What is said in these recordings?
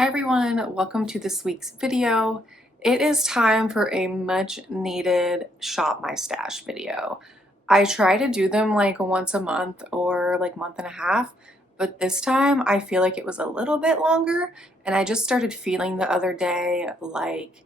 Hi everyone, welcome to this week's video. It is time for a much needed Shop My Stash video. I try to do them like once a month or like month and a half, but this time I feel like it was a little bit longer, and I just started feeling the other day like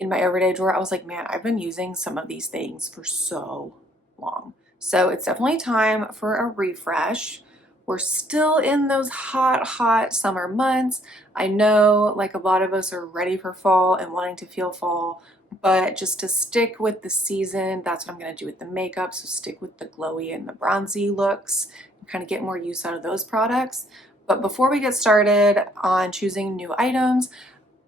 in my everyday drawer, I was like, man, I've been using some of these things for so long. So it's definitely time for a refresh. We're still in those hot summer months. I know like a lot of us are ready for fall and wanting to feel fall, but just to stick with the season, that's what I'm gonna do with the makeup. So stick with the glowy and the bronzy looks and kind of get more use out of those products. But before we get started on choosing new items,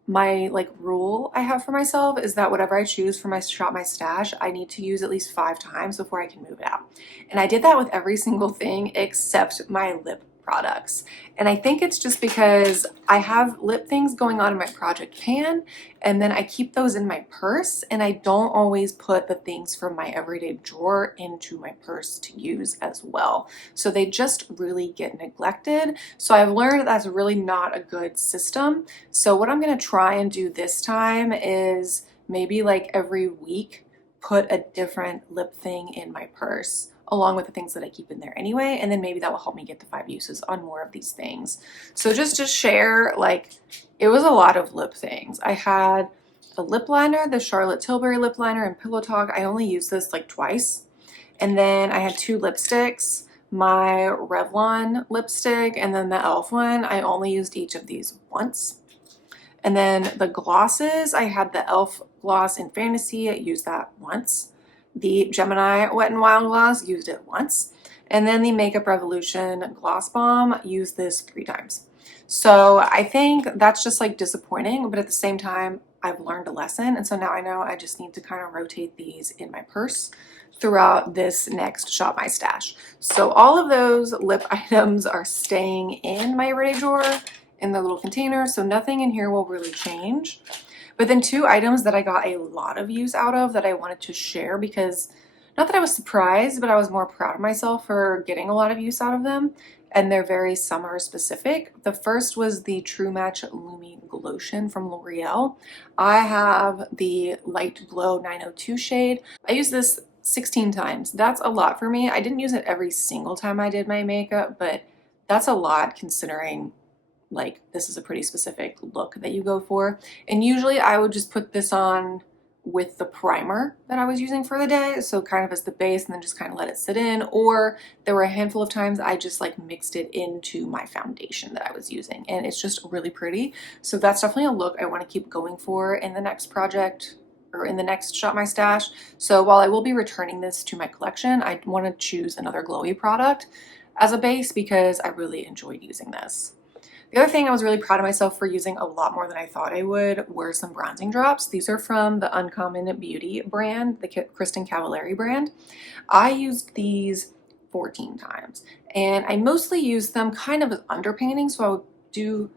my like rule I have for myself is that whatever I choose for my Shop My Stash, I need to use at least 5 times before I can move it out. And I did that with every single thing except my lip products. And I think it's just because I have lip things going on in my project pan, and then I keep those in my purse, and I don't always put the things from my everyday drawer into my purse to use as well. So they just really get neglected. So I've learned that that's really not a good system. So what I'm gonna try and do this time is maybe like every week put a different lip thing in my purse along with the things that I keep in there anyway, and then maybe that will help me get the 5 uses on more of these things. So just to share, like, it was a lot of lip things. I had a lip liner, the Charlotte Tilbury lip liner in Pillow Talk. I only used this like twice. And then I had 2 lipsticks, my Revlon lipstick, and then the e.l.f. one. I only used each of these once. And then the glosses, I had the e.l.f. gloss in Fantasy. I used that once. The Gemini Wet n Wild gloss, used it once. And then the Makeup Revolution Gloss Bomb, used this 3 times. So I think that's just like disappointing, but at the same time, I've learned a lesson. And so now I know I just need to kind of rotate these in my purse throughout this next Shop My Stash. So all of those lip items are staying in my everyday drawer in the little container, so nothing in here will really change. But then 2 items that I got a lot of use out of that I wanted to share, because not that I was surprised, but I was more proud of myself for getting a lot of use out of them, and they're very summer specific. The first was the True Match Lumi Glotion from L'Oreal. I have the Light Glow 902 shade. I use this 16 times. That's a lot for me. I didn't use it every single time I did my makeup, but that's a lot considering like this is a pretty specific look that you go for. And usually I would just put this on with the primer that I was using for the day, so kind of as the base, and then just kind of let it sit in. Or there were a handful of times I just like mixed it into my foundation that I was using, and it's just really pretty. So that's definitely a look I want to keep going for in the next project or in the next Shop My Stash. So while I will be returning this to my collection, I want to choose another glowy product as a base because I really enjoyed using this. The other thing I was really proud of myself for using a lot more than I thought I would were some bronzing drops. These are from the Uncommon Beauty brand, the Kristen Cavallari brand. I used these 14 times, and I mostly used them kind of as underpainting. So I would do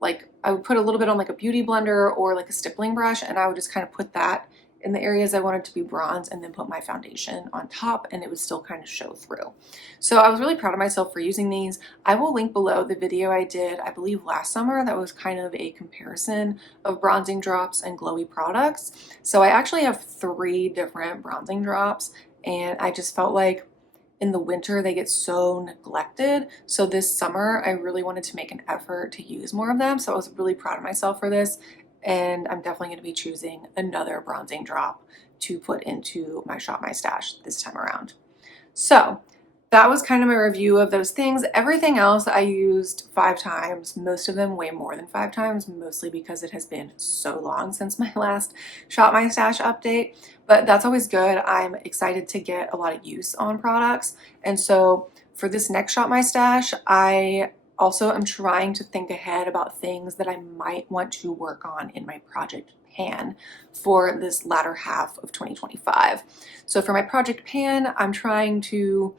like, I would put a little bit on like a beauty blender or like a stippling brush, and I would just kind of put that in the areas I wanted to be bronze and then put my foundation on top, and it would still kind of show through. So I was really proud of myself for using these. I will link below the video I did, I believe last summer, that was kind of a comparison of bronzing drops and glowy products. So I actually have 3 different bronzing drops, and I just felt like in the winter they get so neglected. So this summer I really wanted to make an effort to use more of them. So I was really proud of myself for this, and I'm definitely going to be choosing another bronzing drop to put into my Shop My Stash this time around. So that was kind of my review of those things. Everything else I used 5 times, most of them way more than 5 times, mostly because it has been so long since my last Shop My Stash update, but that's always good. I'm excited to get a lot of use on products, and so for this next Shop My Stash, I also am trying to think ahead about things that I might want to work on in my project pan for this latter half of 2025. So for my project pan, I'm trying to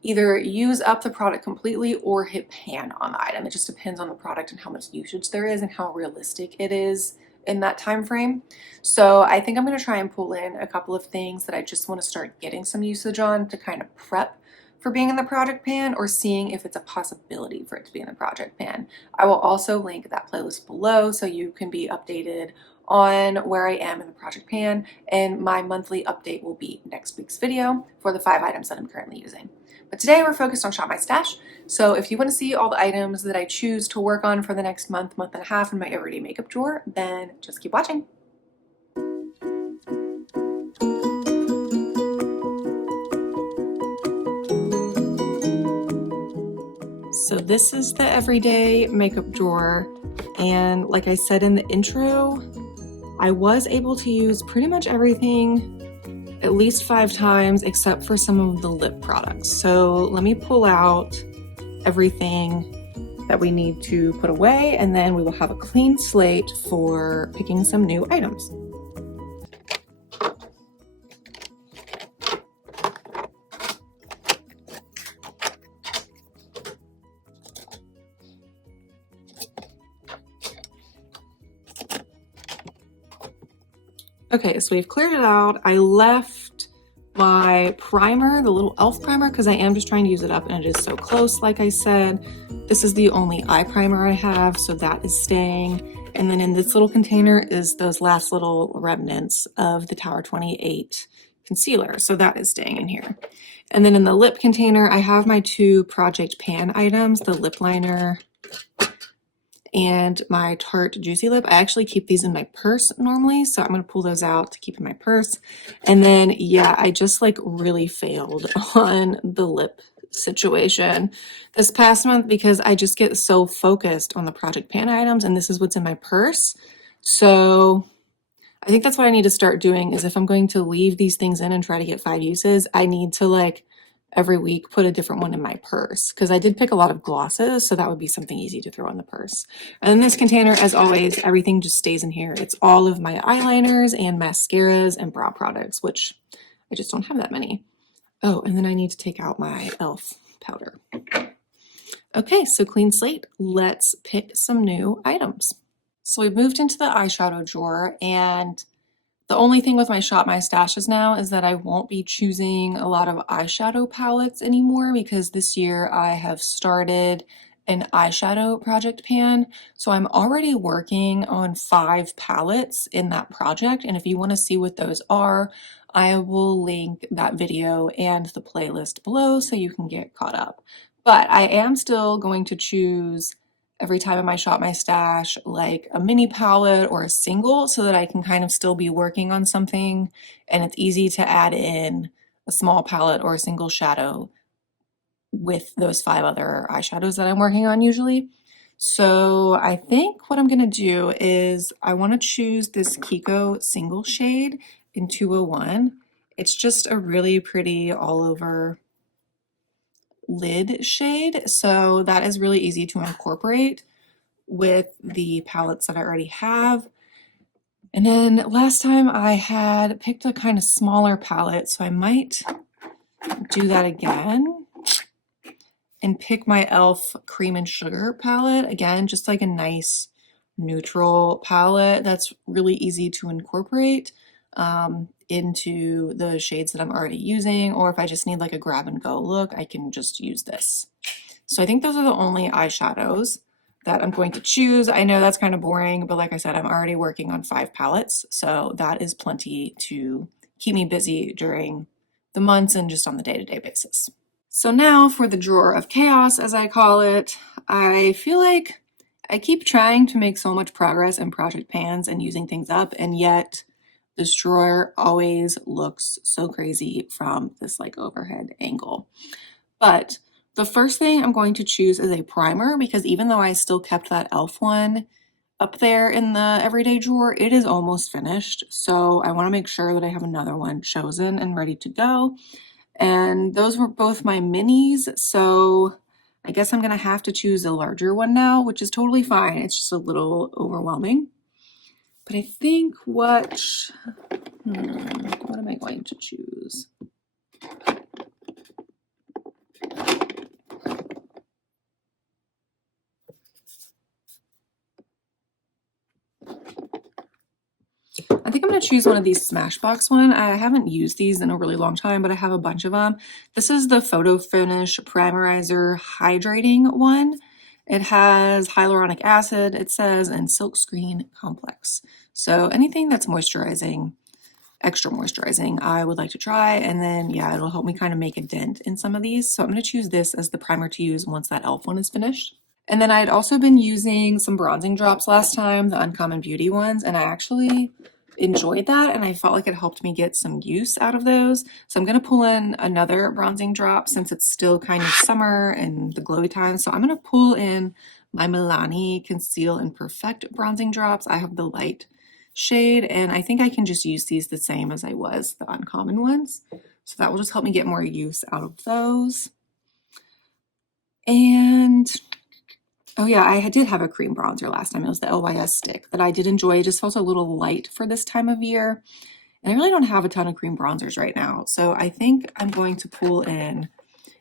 either use up the product completely or hit pan on the item. It just depends on the product and how much usage there is and how realistic it is in that time frame. So I think I'm going to try and pull in a couple of things that I just want to start getting some usage on to kind of prep for being in the project pan or seeing if it's a possibility for it to be in the project pan. I will also link that playlist below so you can be updated on where I am in the project pan, and my monthly update will be next week's video for the 5 items that I'm currently using. But today we're focused on Shop My Stash. So if you want to see all the items that I choose to work on for the next month, month and a half in my everyday makeup drawer, then just keep watching. So this is the everyday makeup drawer, and like I said in the intro, I was able to use pretty much everything at least 5 times except for some of the lip products. So let me pull out everything that we need to put away, and then we will have a clean slate for picking some new items. Okay, so we've cleared it out. I left my primer, the little e.l.f. primer, because I am just trying to use it up and it is so close, like I said. This is the only eye primer I have, so that is staying. And then in this little container is those last little remnants of the Tower 28 concealer, so that is staying in here. And then in the lip container, I have my 2 Project Pan items, the lip liner and my Tarte Juicy Lip. I actually keep these in my purse normally, so I'm going to pull those out to keep in my purse. And then, yeah, I just like really failed on the lip situation this past month because I just get so focused on the Project Pan items, and this is what's in my purse. So I think that's what I need to start doing, is if I'm going to leave these things in and try to get 5 uses, I need to like every week put a different one in my purse, because I did pick a lot of glosses, so that would be something easy to throw in the purse. And in this container, as always, everything just stays in here. It's all of my eyeliners and mascaras and brow products, which I just don't have that many. Oh, and then I need to take out my e.l.f. powder. Okay, so clean slate. Let's pick some new items. So we moved into the eyeshadow drawer, and the only thing with my Shop My Stashes now is that I won't be choosing a lot of eyeshadow palettes anymore, because this year I have started an eyeshadow project pan. So I'm already working on 5 palettes in that project. And if you want to see what those are, I will link that video and the playlist below so you can get caught up. But I am still going to choose every time in my Shop My Stash like a mini palette or a single, so that I can kind of still be working on something and it's easy to add in a small palette or a single shadow with those 5 other eyeshadows that I'm working on usually. So I think what I'm gonna do is I want to choose this Kiko single shade in 201. It's just a really pretty all over lid shade, so that is really easy to incorporate with the palettes that I already have. And then last time I had picked a kind of smaller palette, so I might do that again and pick my e.l.f. Cream and Sugar palette. Again, just like a nice neutral palette that's really easy to incorporate into the shades that I'm already using, or if I just need like a grab and go look, I can just use this. So I think those are the only eyeshadows that I'm going to choose. I know that's kind of boring, but like I said, I'm already working on 5 palettes, so that is plenty to keep me busy during the months and just on the day-to-day basis. So now for the drawer of chaos, as I call it. I feel like I keep trying to make so much progress in project pans and using things up, and yet this drawer always looks so crazy from this like overhead angle. But the first thing I'm going to choose is a primer, because even though I still kept that e.l.f. one up there in the everyday drawer, it is almost finished. So I want to make sure that I have another one chosen and ready to go. And those were both my minis, so I guess I'm gonna have to choose a larger one now, which is totally fine. It's just a little overwhelming. But I think what am I going to choose? I think I'm going to choose one of these Smashbox one. I haven't used these in a really long time, but I have a bunch of them. This is the Photo Finish Primerizer Hydrating one. It has hyaluronic acid, it says, and silkscreen complex. So anything that's moisturizing, extra moisturizing, I would like to try. And then, yeah, it'll help me kind of make a dent in some of these. So I'm going to choose this as the primer to use once that e.l.f. one is finished. And then I had also been using some bronzing drops last time, the Uncommon Beauty ones, and I actually enjoyed that, and I felt like it helped me get some use out of those. So I'm going to pull in another bronzing drop since it's still kind of summer and the glowy time. So I'm going to pull in my Milani Conceal and Perfect bronzing drops. I have the light shade, and I think I can just use these the same as I was the Uncommon ones. So that will just help me get more use out of those. And oh yeah, I did have a cream bronzer last time. It was the LYS stick that I did enjoy. It just felt a little light for this time of year. And I really don't have a ton of cream bronzers right now. So I think I'm going to pull in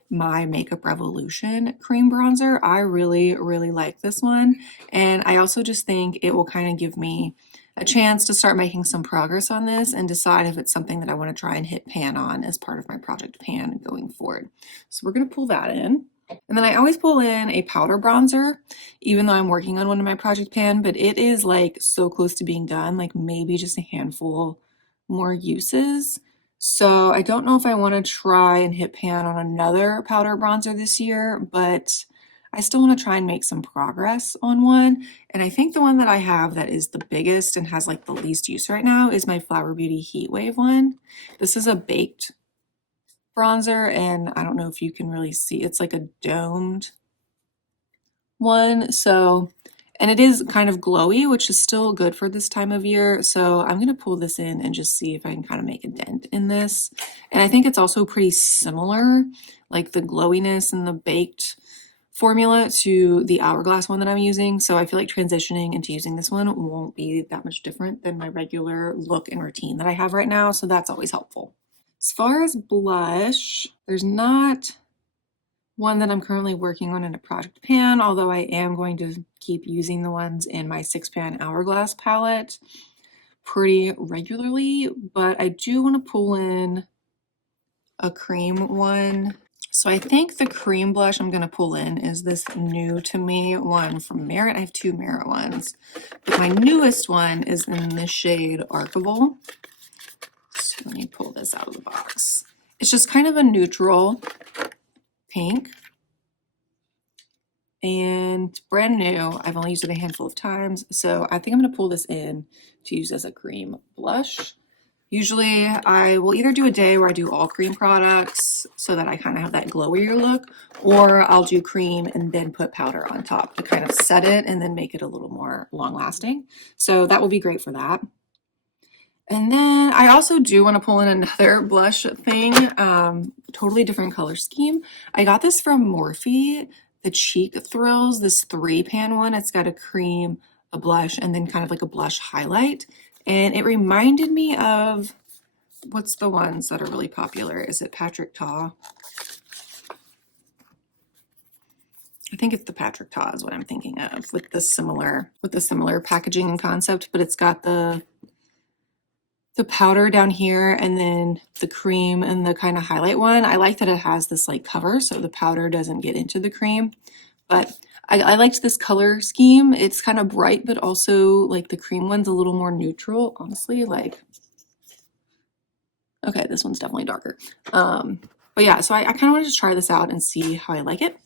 my Makeup Revolution cream bronzer. I really, really like this one. And I also just think it will kind of give me a chance to start making some progress on this and decide if it's something that I want to try and hit pan on as part of my Project Pan going forward. So we're going to pull that in. And then I always pull in a powder bronzer, even though I'm working on one in my Project Pan, but it is like so close to being done, like maybe just a handful more uses. So I don't know if I want to try and hit pan on another powder bronzer this year, but I still want to try and make some progress on one. And I think the one that I have that is the biggest and has like the least use right now is my Flower Beauty Heat Wave one. This is a baked bronzer, and I don't know if you can really see, it's like a domed one. So, and it is kind of glowy, which is still good for this time of year. So I'm going to pull this in and just see if I can kind of make a dent in this. And I think it's also pretty similar, like the glowiness and the baked formula to the Hourglass one that I'm using. So I feel like transitioning into using this one won't be that much different than my regular look and routine that I have right now. So that's always helpful. As far as blush, there's not one that I'm currently working on in a Project Pan, although I am going to keep using the ones in my 6-pan Hourglass palette pretty regularly, but I do want to pull in a cream one. So I think the cream blush I'm going to pull in is this new to me one from Merit. I have two Merit ones, but my newest one is in the shade Archival. So let me pull this out of the box. It's just kind of a neutral pink and brand new. I've only used it a handful of times, so I think I'm going to pull this in to use as a cream blush. Usually I will either do a day where I do all cream products so that I kind of have that glowier look, or I'll do cream and then put powder on top to kind of set it and then make it a little more long lasting. So that will be great for that. And then I also do want to pull in another blush thing, totally different color scheme. I got this from Morphe, the Cheek Thrills, this 3-pan one. It's got a cream, a blush, and then kind of like a blush highlight. And it reminded me of, what's the ones that are really popular? Is it Patrick Ta? I think it's the Patrick Ta is what I'm thinking of, with the similar packaging and concept, but it's got the powder down here and then the cream and the kind of highlight one. I like that it has this like cover so the powder doesn't get into the cream, but I liked this color scheme. It's kind of bright, but also like the cream one's a little more neutral, honestly. Like, okay, this one's definitely darker. But yeah, so I kind of wanted to try this out and see how I like it.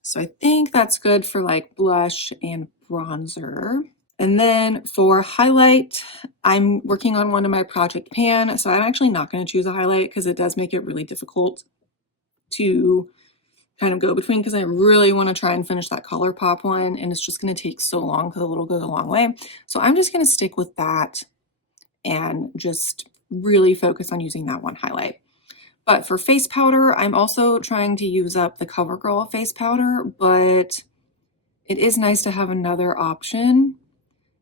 So I think that's good for like blush and bronzer. And then for highlight, I'm working on one in my Project Pan, so I'm actually not going to choose a highlight because it does make it really difficult to kind of go between, because I really want to try and finish that ColourPop one, and it's just going to take so long because a little goes a long way. So I'm just going to stick with that and just really focus on using that one highlight. But for face powder, I'm also trying to use up the CoverGirl face powder, but it is nice to have another option.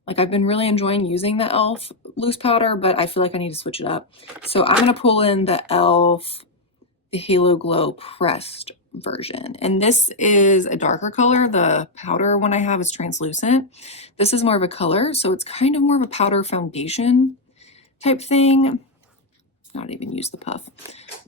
Like, I've been really enjoying using the e.l.f. loose powder, but I feel like I need to switch it up. So I'm going to pull in the e.l.f. the Halo Glow pressed version. And this is a darker color. The powder one I have is translucent. This is more of a color, so it's kind of more of a powder foundation type thing. Not even use the puff.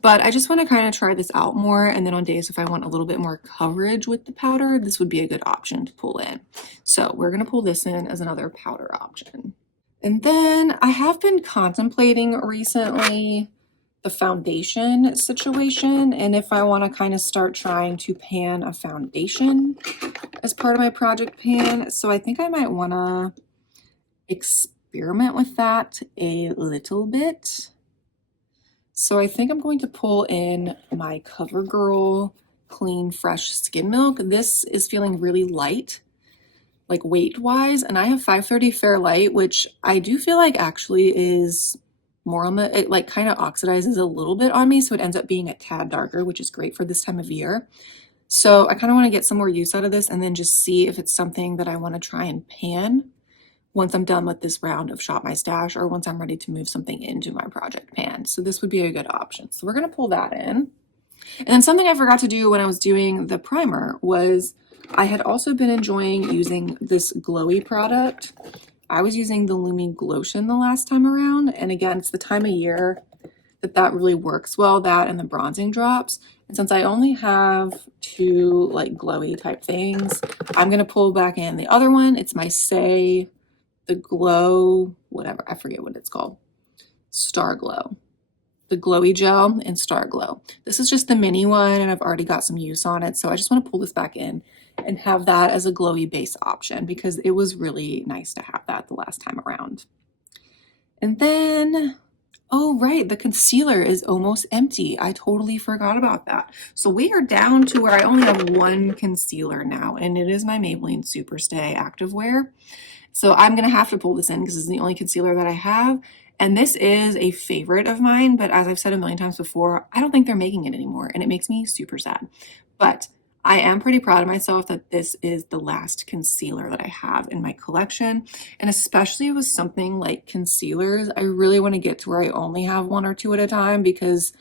But I just want to kind of try this out more, and then on days if I want a little bit more coverage with the powder, this would be a good option to pull in. So we're going to pull this in as another powder option. And then I have been contemplating recently the foundation situation, and if I want to kind of start trying to pan a foundation as part of my project pan. So I think I might want to experiment with that a little bit. So I think I'm going to pull in my CoverGirl Clean Fresh Skin Milk. This is feeling really light, like weight-wise, and I have 530 Fairlight, which I do feel like actually is more on the, it like kind of oxidizes a little bit on me, so it ends up being a tad darker, which is great for this time of year. So I kind of want to get some more use out of this and then just see if it's something that I want to try and pan once I'm done with this round of Shop My Stash, or once I'm ready to move something into my project pan. So this would be a good option. So we're going to pull that in. And then something I forgot to do when I was doing the primer was I had also been enjoying using this glowy product. I was using the Lumi Glotion the last time around. And again, it's the time of year that really works well, that and the bronzing drops. And since I only have two like glowy type things, I'm going to pull back in the other one. It's my Say the Glow, whatever, I forget what it's called. Star Glow. The Glowy Gel and Star Glow. This is just the mini one and I've already got some use on it. So I just want to pull this back in and have that as a glowy base option because it was really nice to have that the last time around. And then, oh right, the concealer is almost empty. I totally forgot about that. So we are down to where I only have one concealer now, and it is my Maybelline Superstay Activewear. So I'm going to have to pull this in because this is the only concealer that I have. And this is a favorite of mine, but as I've said a million times before, I don't think they're making it anymore, and it makes me super sad. But I am pretty proud of myself that this is the last concealer that I have in my collection. And especially with something like concealers, I really want to get to where I only have one or two at a time, because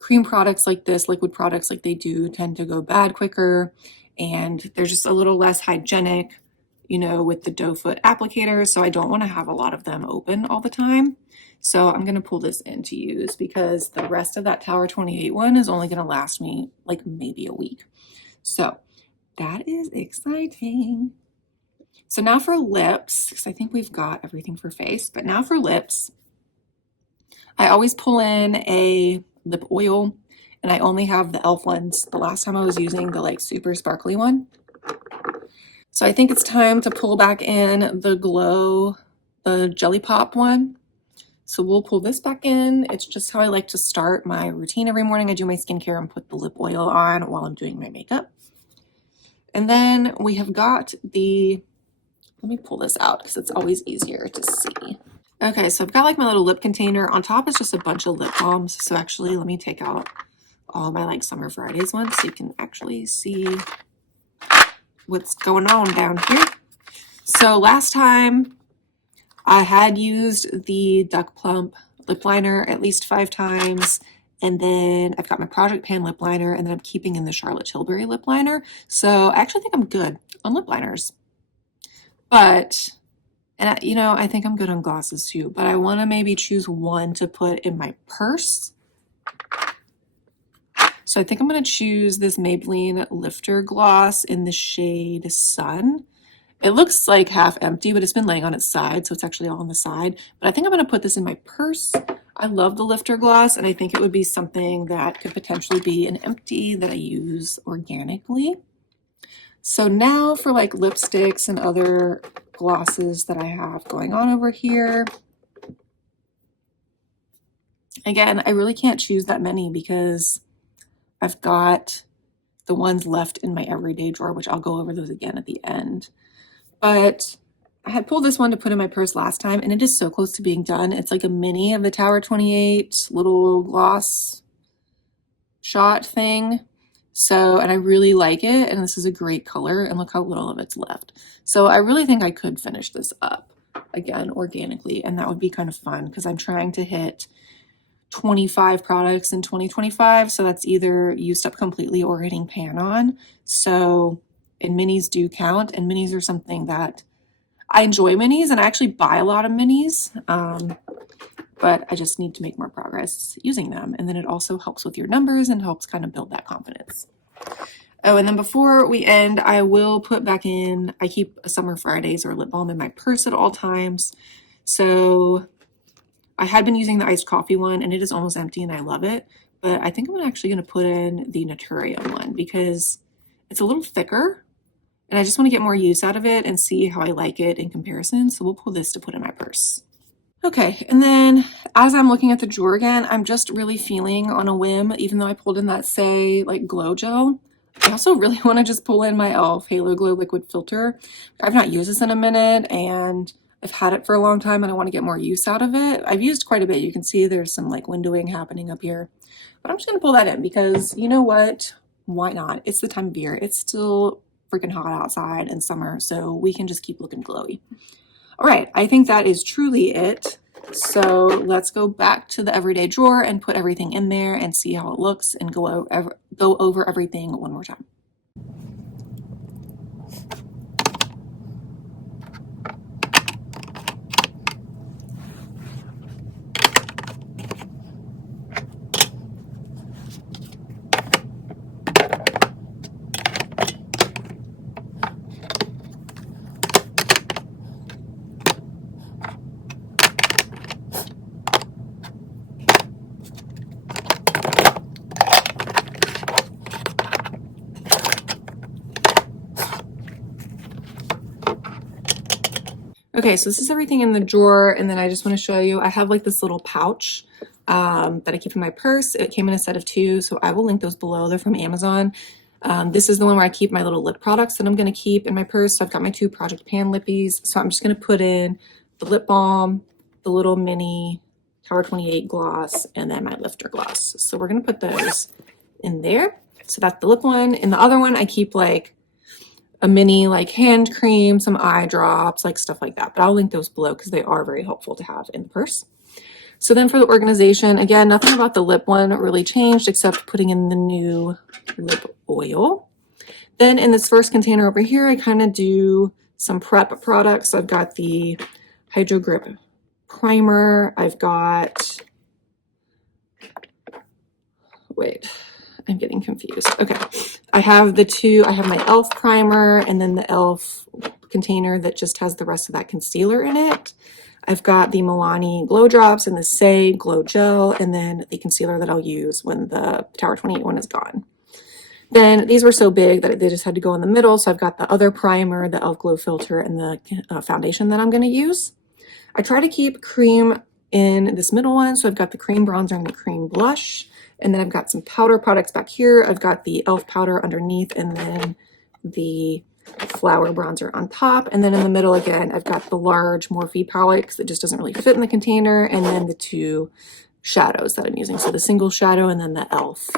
cream products like this, liquid products like they do, tend to go bad quicker, and they're just a little less hygienic, you know, with the doe foot applicators. So I don't want to have a lot of them open all the time. So I'm going to pull this in to use because the rest of that Tower 28 one is only going to last me like maybe a week. So that is exciting. So now for lips, because I think we've got everything for face, but now for lips, I always pull in a lip oil, and I only have the e.l.f. ones. The last time I was using the like super sparkly one. So I think it's time to pull back in the Glow, the Jelly Pop one. So we'll pull this back in. It's just how I like to start my routine every morning. I do my skincare and put the lip oil on while I'm doing my makeup. And then we have got the, let me pull this out because it's always easier to see. Okay, so I've got like my little lip container. On top is just a bunch of lip balms. So actually, let me take out all my like Summer Fridays ones so you can actually see what's going on down here. So last time I had used the Duck Plump lip liner at least 5 times, and then I've got my Project Pan lip liner, and then I'm keeping in the Charlotte Tilbury lip liner. So I actually think I'm good on lip liners. But, and you know, I think I'm good on glosses too, but I want to maybe choose one to put in my purse. So I think I'm going to choose this Maybelline Lifter Gloss in the shade Sun. It looks like half empty, but it's been laying on its side, so it's actually all on the side. But I think I'm going to put this in my purse. I love the Lifter Gloss, and I think it would be something that could potentially be an empty that I use organically. So now for like lipsticks and other glosses that I have going on over here. Again, I really can't choose that many because I've got the ones left in my everyday drawer, which I'll go over those again at the end. But I had pulled this one to put in my purse last time, and it is so close to being done. It's like a mini of the Tower 28 little gloss shot thing. So, and I really like it, and this is a great color, and look how little of it's left. So I really think I could finish this up, again, organically, and that would be kind of fun, because I'm trying to hit 25 products in 2025, so that's either used up completely or hitting pan on. So, and minis do count, and minis are something that I enjoy minis, and I actually buy a lot of minis, but I just need to make more progress using them. And then it also helps with your numbers and helps kind of build that confidence. Oh, and then before we end, I will put back in, I keep a Summer Fridays or lip balm in my purse at all times. So I had been using the iced coffee one and it is almost empty and I love it. But I think I'm actually going to put in the Naturium one because it's a little thicker and I just want to get more use out of it and see how I like it in comparison. So we'll pull this to put in my purse. Okay, and then as I'm looking at the drawer again, I'm just really feeling on a whim, even though I pulled in that Saie like glow gel, I also really want to just pull in my e.l.f. Halo Glow Liquid Filter. I've not used this in a minute and I've had it for a long time and I want to get more use out of it. I've used quite a bit. You can see there's some like windowing happening up here. But I'm just going to pull that in because you know what? Why not? It's the time of year. It's still freaking hot outside in summer, so we can just keep looking glowy. All right, I think that is truly it. So let's go back to the everyday drawer and put everything in there and see how it looks and go over everything one more time. Okay, so this is everything in the drawer, and then I just want to show you, I have like this little pouch that I keep in my purse. It came in a set of 2, so I will link those below. They're from Amazon. This is the one where I keep my little lip products that I'm going to keep in my purse. So I've got my 2 Project Pan lippies. So I'm just going to put in the lip balm, the little mini Tower 28 gloss, and then my lifter gloss. So we're going to put those in there. So that's the lip one. In the other one, I keep like a mini like hand cream, some eye drops, like stuff like that. But I'll link those below because they are very helpful to have in the purse. So then for the organization, again, nothing about the lip one really changed except putting in the new lip oil. Then in this first container over here, I kind of do some prep products. So I've got the Hydro Grip primer. I've got, wait, I'm getting confused. Okay, I have the 2, I have my e.l.f. primer and then the e.l.f. container that just has the rest of that concealer in it. I've got the Milani Glow Drops and the Saie Glow Gel, and then the concealer that I'll use when the Tower 28 one is gone. Then these were so big that they just had to go in the middle, so I've got the other primer, the e.l.f. Glow Filter, and the foundation that I'm going to use. I try to keep cream in this middle one, so I've got the cream bronzer and the cream blush. And then I've got some powder products back here. I've got the e.l.f. powder underneath and then the flower bronzer on top. And then in the middle again, I've got the large Morphe palette because it just doesn't really fit in the container. And then the 2 shadows that I'm using. So the single shadow and then the e.l.f.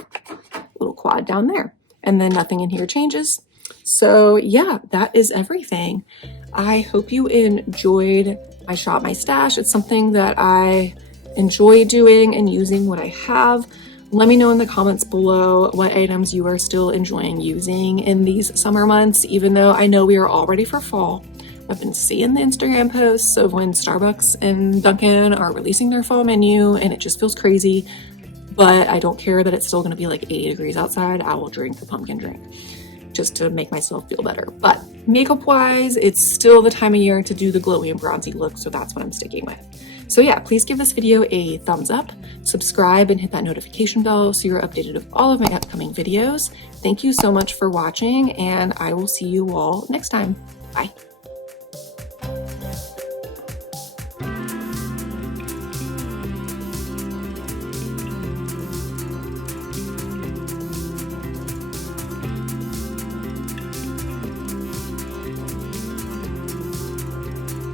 little quad down there. And then nothing in here changes. So yeah, that is everything. I hope you enjoyed my Shop My Stash. It's something that I enjoy doing and using what I have. Let me know in the comments below what items you are still enjoying using in these summer months, even though I know we are all ready for fall. I've been seeing the Instagram posts of when Starbucks and Dunkin' are releasing their fall menu and it just feels crazy, but I don't care that it's still gonna be like 80 degrees outside. I will drink the pumpkin drink just to make myself feel better. But makeup wise, it's still the time of year to do the glowy and bronzy look, so that's what I'm sticking with. So yeah, please give this video a thumbs up, subscribe, and hit that notification bell so you're updated of all of my upcoming videos. Thank you so much for watching, and I will see you all next time. Bye.